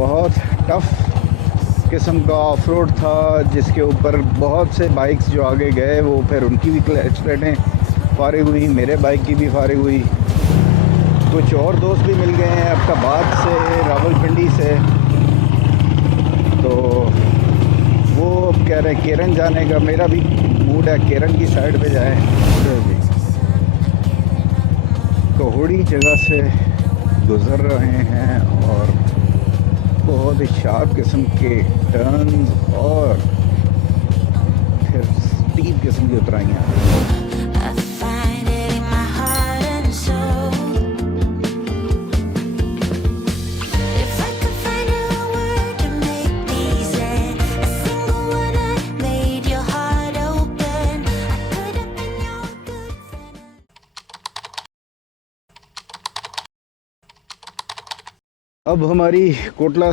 बहुत टफ़ किस्म का ऑफ रोड था, जिसके ऊपर बहुत से बाइक्स जो आगे गए वो फिर उनकी भी क्लच प्लेटें फारिग हुई, मेरे बाइक की भी फारिग हुई। कुछ और दोस्त भी मिल गए हैं अब्टाबाद से, रावलपिंडी से, तो वो अब कह रहे हैं केरन जाने का। मेरा भी मूड है केरन की साइड पे जाएं। कोहड़ी जगह से गुज़र रहे हैं और बहुत ही शार्प किस्म के टर्न्स और फिर स्टीप किस्म की उतराइयाँ। अब हमारी कोटला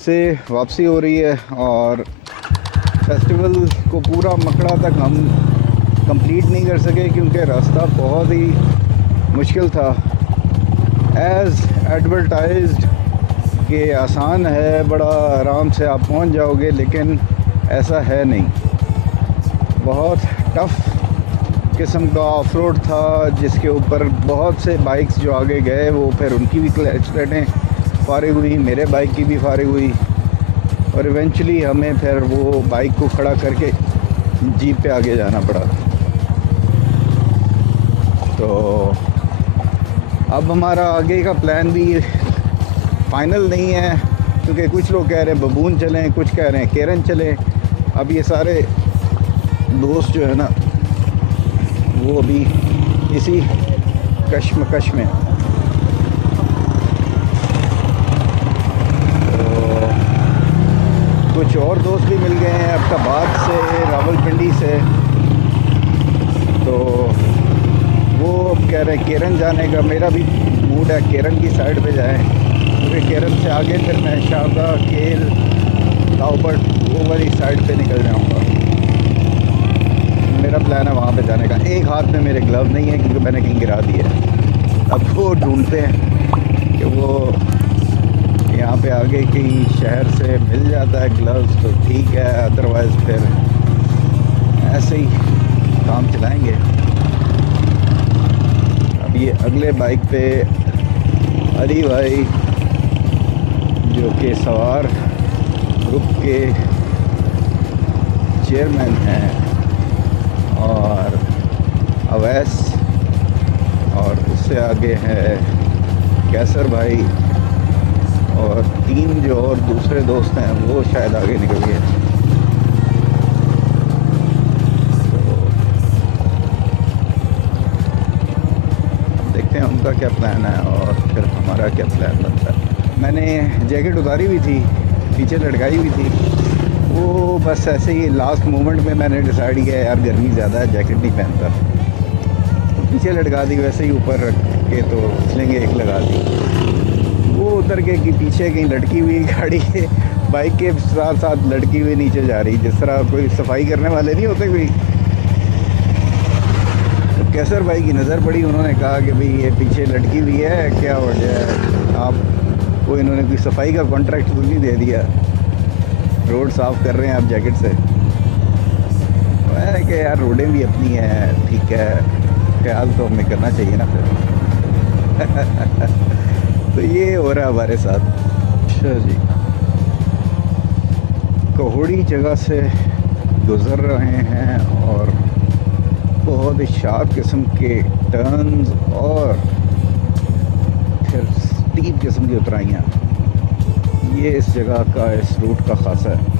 से वापसी हो रही है और फेस्टिवल को पूरा मकड़ा तक हम कंप्लीट नहीं कर सके क्योंकि रास्ता बहुत ही मुश्किल था। एज़ एडवर्टाइज्ड कि आसान है, बड़ा आराम से आप पहुंच जाओगे, लेकिन ऐसा है नहीं। बहुत टफ़ किस्म का ऑफ रोड था, जिसके ऊपर बहुत से बाइक्स जो आगे गए वो फिर उनकी भी क्लच प्लेटें फारिग हुई, मेरे बाइक की भी फारिग हुई और इवेंचुअली हमें फिर वो बाइक को खड़ा करके जीप पे आगे जाना पड़ा। तो अब हमारा आगे का प्लान भी फाइनल नहीं है, क्योंकि कुछ लोग कह रहे हैं बबून चलें, कुछ कह रहे हैं केरन चलें। अब ये सारे दोस्त जो है ना वो अभी इसी कश्मकश में। तो कुछ और दोस्त भी मिल गए हैं अब्टाबाद से, रावलपिंडी से, तो वो अब कह रहे हैं केरन जाने का। मेरा भी मूड है केरन की साइड पे जाएं, क्योंकि केरन से आगे फिर मैं शारदा, केल, लाहौर वो वाली साइड पे निकल जाऊंगा। मेरा प्लान है वहाँ पे जाने का। एक हाथ में मेरे ग्लव नहीं है क्योंकि मैंने कहीं गिरा दिए। अब वो ढूंढते हैं कि वो यहाँ पे आगे कहीं शहर से मिल जाता है ग्लव्स तो ठीक है, अदरवाइज़ फिर ऐसे ही काम चलाएंगे। अब ये अगले बाइक पे अली भाई जो कि सवार ग्रुप के चेयरमैन हैं, और अवैस, और उससे आगे है कैसर भाई, और 3 जो और दूसरे दोस्त हैं वो शायद आगे निकल गए। तो देखते हैं उनका क्या प्लान है और फिर हमारा क्या प्लान बनता है। मैंने जैकेट उतारी हुई थी, पीछे लटकाई हुई थी, वो बस ऐसे ही लास्ट मोमेंट में मैंने डिसाइड किया यार गर्मी ज़्यादा है, जैकेट नहीं पहनता, तो पीछे लटका दी। वैसे ही ऊपर रख के तो फिसलेंगे एक लगा दी, वो उतर के कि पीछे कहीं लटकी हुई गाड़ी के बाइक के साथ साथ लटकी हुई नीचे जा रही, जिस तरह कोई सफाई करने वाले नहीं होते कोई। तो कैसर भाई की नज़र पड़ी, उन्होंने कहा कि भाई ये पीछे लटकी हुई है, क्या वजह है? आपको इन्होंने कोई सफाई का कॉन्ट्रैक्ट तो नहीं दे दिया, रोड साफ़ कर रहे हैं आप जैकेट से? मैं कि यार रोडें भी अपनी हैं, ठीक है, ख्याल तो हमें करना चाहिए ना फिर। तो ये हो रहा है हमारे साथ। अच्छा जी, कोहड़ी जगह से गुज़र रहे हैं और बहुत ही शार्प किस्म के टर्न्स और फिर स्टीप किस्म की उतराइयाँ, ये इस जगह का, इस रूट का ख़ासा है।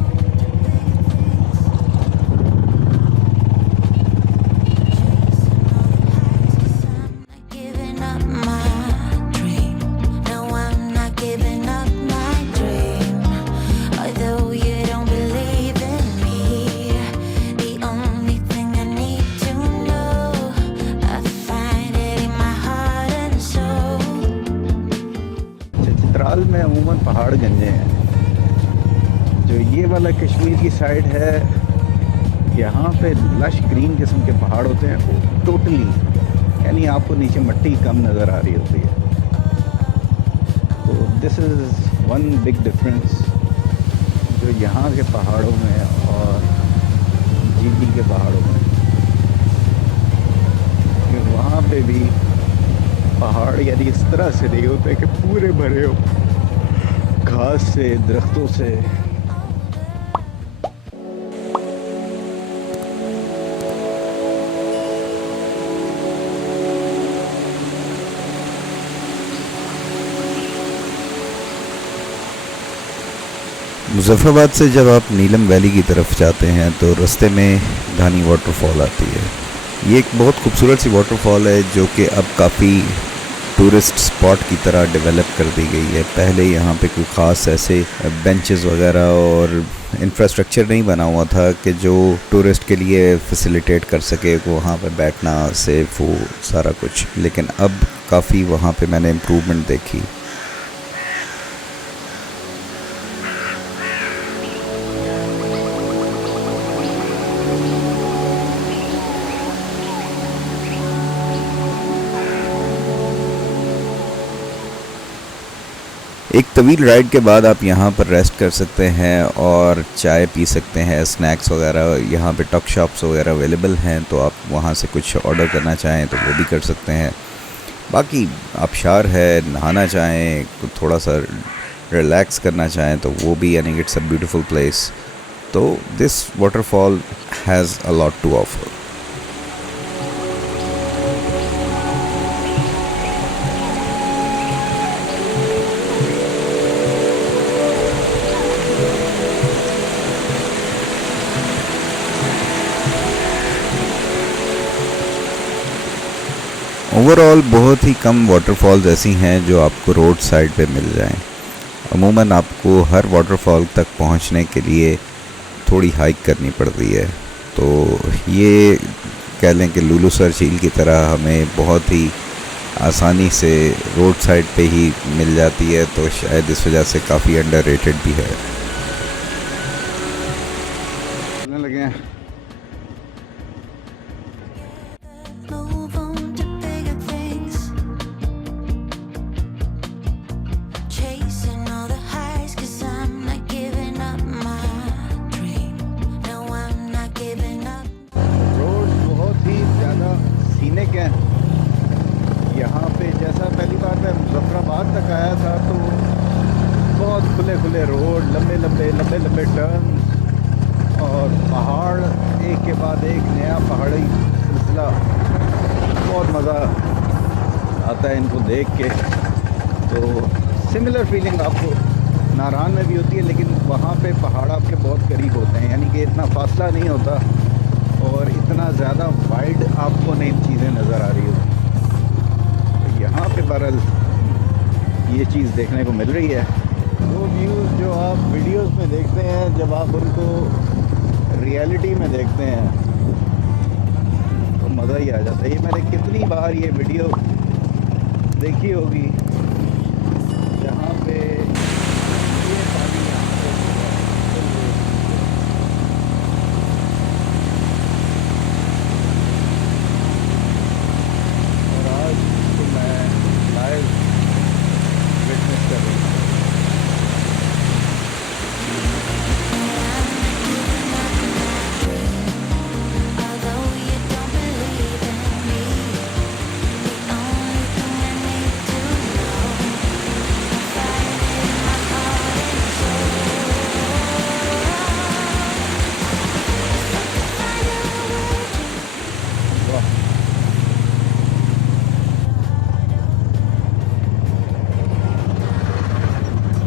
चित्राल में अमूमन पहाड़ गंजे हैं। जो ये वाला कश्मीर की साइड है, यहाँ पे लश ग्रीन किस्म के पहाड़ होते हैं टोटली, यानी आपको नीचे मिट्टी कम नज़र आ रही होती है। तो this is one big difference जो यहाँ के पहाड़ों में और जीटी के पहाड़ों में, कि वहाँ पे भी पहाड़ यानी इस तरह से नहीं होते कि पूरे भरे हो घास से, दरख्तों से। मुज़फ़्फ़राबाद से जब आप नीलम वैली की तरफ जाते हैं तो रास्ते में धानी वाटरफॉल आती है। ये एक बहुत खूबसूरत सी वाटरफॉल है जो कि अब काफ़ी टूरिस्ट स्पॉट की तरह डेवलप कर दी गई है। पहले यहाँ पे कोई ख़ास ऐसे बेंचेस वगैरह और इंफ्रास्ट्रक्चर नहीं बना हुआ था कि जो टूरिस्ट के लिए फैसिलिटेट कर सके वहाँ पे बैठना, सेफ हो सारा कुछ, लेकिन अब काफ़ी वहाँ पे मैंने इम्प्रूवमेंट देखी। एक तवील राइड के बाद आप यहाँ पर रेस्ट कर सकते हैं और चाय पी सकते हैं, स्नैक्स वगैरह यहाँ पे टॉक शॉप्स वगैरह अवेलेबल हैं, तो आप वहाँ से कुछ ऑर्डर करना चाहें तो वो भी कर सकते हैं। बाकी आबशार है, नहाना चाहें, थोड़ा सा रिलैक्स करना चाहें तो वो भी, यानी इट्स अ ब्यूटीफुल प्लेस। तो this waterfall has a lot to offer. Overall बहुत ही कम वाटरफॉल्स ऐसी हैं जो आपको रोड साइड पे मिल जाएं। अमूमन आपको हर वाटरफॉल तक पहुंचने के लिए थोड़ी हाइक करनी पड़ती है। तो ये कह लें कि लुलुसर झील की तरह हमें बहुत ही आसानी से रोड साइड पे ही मिल जाती है, तो शायद इस वजह से काफ़ी अंडररेटेड भी है। लगे हैं यहाँ पे। जैसा पहली बार मैं मुज़फ़्फ़राबाद तक आया था तो बहुत खुले खुले रोड, लंबे लंबे टर्न और पहाड़, एक के बाद एक नया पहाड़ी सिलसिला। बहुत मज़ा आता है इनको देख के। तो सिमिलर फीलिंग आपको नारायण में भी होती है, लेकिन वहाँ पे पहाड़ आपके बहुत करीब होते हैं, यानी कि इतना फासला नहीं होता और इतना ज़्यादा वाइड आपको नई चीज़ें नज़र आ रही होती। तो यहाँ पे बहरहाल ये चीज़ देखने को मिल रही है। वो व्यूज़ जो आप वीडियोस में देखते हैं, जब आप उनको रियलिटी में देखते हैं तो मज़ा ही आ जाता है। ये मैंने कितनी बार ये वीडियो देखी होगी जहाँ पे ये पानी और आज तो मैं लाइव विटनेस कर रही हूँ।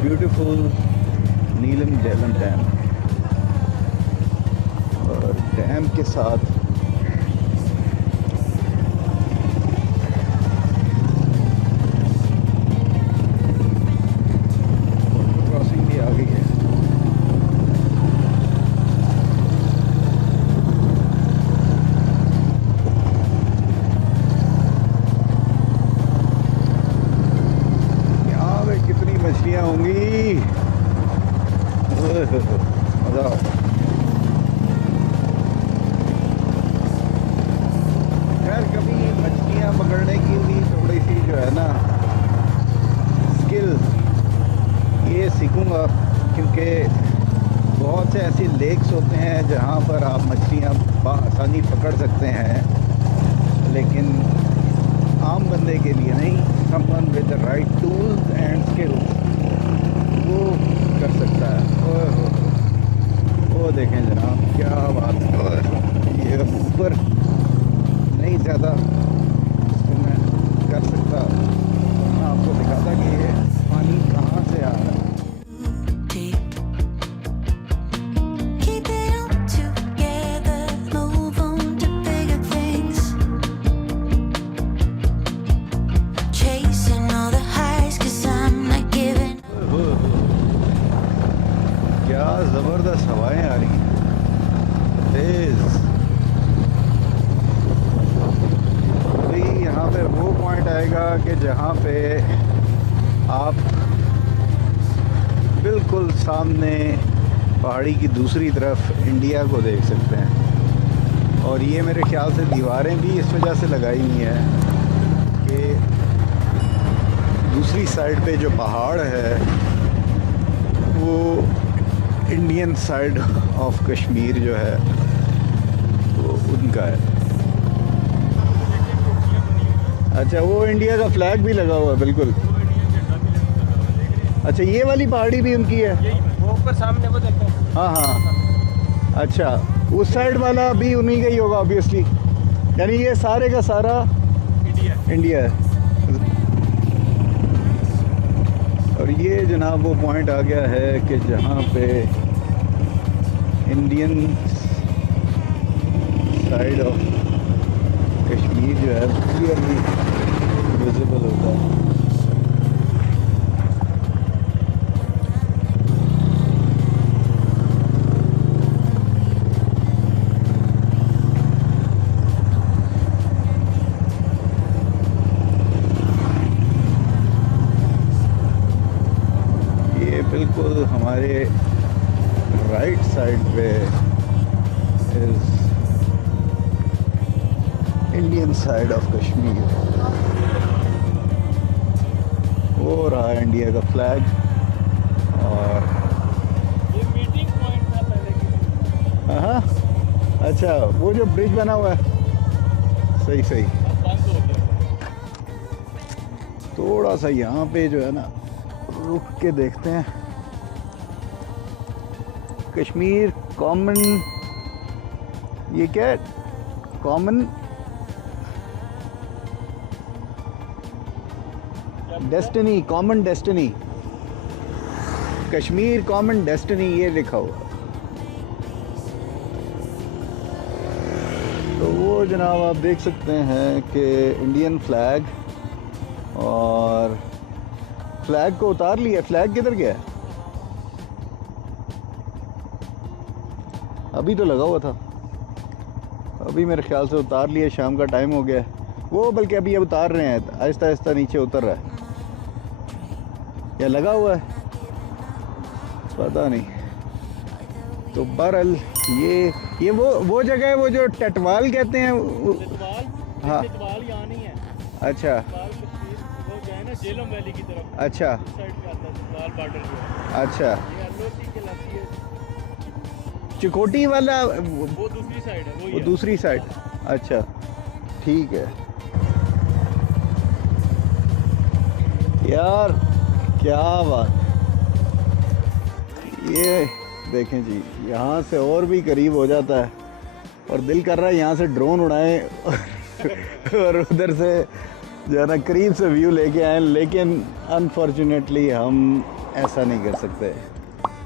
ब्यूटीफुल नीलम झेलम डैम, और डैम के साथ क्रॉसिंग भी आ गई है। यहाँ पे कितनी मछलियाँ होंगी, मज़ा। खैर कभी मछलियाँ पकड़ने की भी थोड़ी सी जो है ना स्किल सीखूँगा, क्योंकि बहुत से ऐसी लेक्स होते हैं जहाँ पर आप मछलियाँ आसानी पकड़ सकते हैं, लेकिन आम बंदे के लिए नहीं। Someone with the right tools and skills वो कर सकता है। वो देखें जनाब, क्या बात है। ये ऊपर नहीं ज़्यादा इसको मैं कर सकता, मैं आपको दिखाता कि ये पानी कहाँ से आ रहा है। क्या ज़बरदस्त हवाएं आ रही हैं, तेज़। अभी यहाँ पे वो पॉइंट आएगा कि जहाँ पे आप बिल्कुल सामने पहाड़ी की दूसरी तरफ इंडिया को देख सकते हैं। और ये मेरे ख्याल से दीवारें भी इस वजह से लगाई हुई हैं कि दूसरी साइड पे जो पहाड़ है वो इंडियन साइड ऑफ कश्मीर जो है वो उनका है। अच्छा, वो इंडिया का फ्लैग भी लगा हुआ है, बिल्कुल। अच्छा, ये वाली पहाड़ी भी उनकी है, वो ऊपर सामने वो देखो। हाँ हाँ। अच्छा, उस साइड वाला भी उन्हीं का ही होगा ऑब्वियसली, यानी ये सारे का सारा इंडिया है। और ये जनाब वो पॉइंट आ गया है कि जहाँ पे इंडियन साइड ऑफ कश्मीर जो है क्लियरली विजिबल होता है। बिल्कुल हमारे राइट साइड पे is Indian side of Kashmir. वो रहा इंडिया का फ्लैग। और ये मीटिंग पॉइंट था पहले की। हाँ, अच्छा, वो जो ब्रिज बना हुआ है, सही सही। अब बंद हो गया। थोड़ा सा यहाँ पे जो है ना रुक के देखते हैं। कश्मीर कॉमन, ये क्या है? Common destiny, common destiny, Kashmir common destiny, ये लिखा हुआ। तो वो जनाब आप देख सकते हैं कि इंडियन फ्लैग, और फ्लैग को उतार लिया। फ्लैग किधर गया है? अभी तो लगा हुआ था, अभी मेरे ख्याल से उतार लिया। शाम का टाइम हो गया वो, बल्कि अभी अब उतार रहे हैं, आहिस्ता आहिस्ता नीचे उतर रहा है या लगा हुआ है, पता नहीं। तो बहरहाल ये वो जगह है, वो जो टटवाल कहते हैं। हाँ, टटवाल यहाँ नहीं है। अच्छा, वो जो है ना झेलम वैली की तरफ, अच्छा, उस साइड पे आता है टटवाल बॉर्डर जो है। अच्छा, ये एलओसी कहलाती है। चिकोटी वाला वो दूसरी साइड है, वो दूसरी साइड। अच्छा, ठीक है यार, क्या बात। ये देखें जी, यहाँ से और भी करीब हो जाता है और दिल कर रहा है यहाँ से ड्रोन उड़ाएं और उधर से जो है ना करीब से व्यू लेके आएँ, लेकिन अनफॉर्चुनेटली हम ऐसा नहीं कर सकते।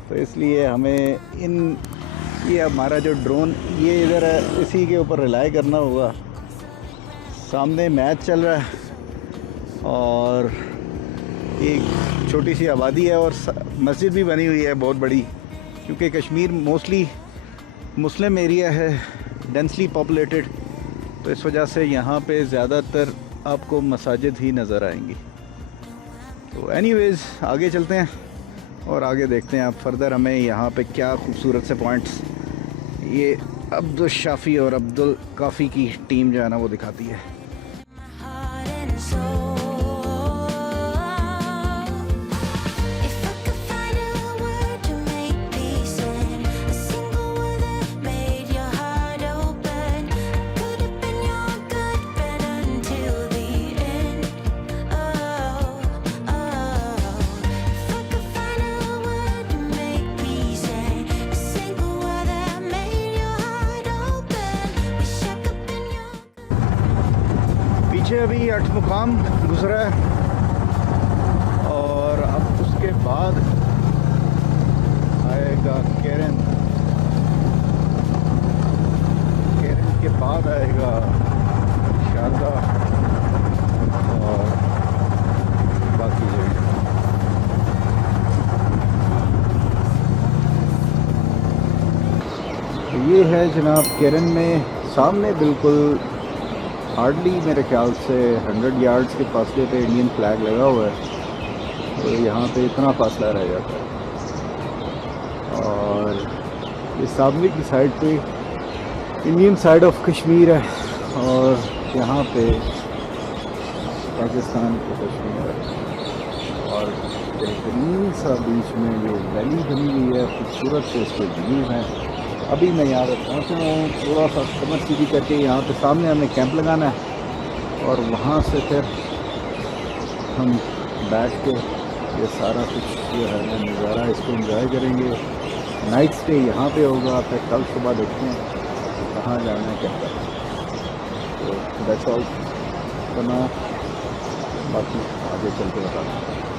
तो इसलिए हमें ये हमारा जो ड्रोन ये इधर है, इसी के ऊपर रिलाई करना होगा। सामने मैच चल रहा है और एक छोटी सी आबादी है और मस्जिद भी बनी हुई है बहुत बड़ी, क्योंकि कश्मीर मोस्टली मुस्लिम एरिया है, डेंसली पॉपुलेटेड, तो इस वजह से यहाँ पे ज़्यादातर आपको मसाजिद ही नज़र आएंगी। तो एनीवेज़ आगे चलते हैं और आगे देखते हैं आप फर्दर हमें यहाँ पे क्या खूबसूरत से पॉइंट्स ये अब्दुल शाफ़ी और अब्दुल काफ़ी की टीम जो है ना वो दिखाती है। If I could find a अभी अठमुकाम गुजरा है और अब उसके बाद आएगा केरन। केरन के बाद आएगा शारदा और बाकी जगह। ये है जनाब केरन में सामने बिल्कुल हार्डली मेरे ख्याल से 100 यार्ड्स के फासले पे इंडियन फ्लैग लगा हुआ है। तो यहाँ पे इतना फासला रह जाता है और ये सामने की साइड पे इंडियन साइड ऑफ कश्मीर है और यहाँ पे पाकिस्तान का कश्मीर है और बेहतरीन सा बीच में ये वैली बनी हुई है, खूबसूरत से इसके व्यू हैं। अभी मैं यहाँ पर पहुँचा हूँ, थोड़ा सा कमर सीधी करके यहाँ पे सामने हमें कैंप लगाना है और वहाँ से फिर हम बैठ के ये सारा कुछ जो है नज़ारा इसको एंजॉय करेंगे। नाइट स्टे यहाँ पे होगा, फिर कल सुबह देखते हैं कहाँ जाना है क्या करना है। तो दैट्स ऑल करना, बाकी आगे चल के बताना।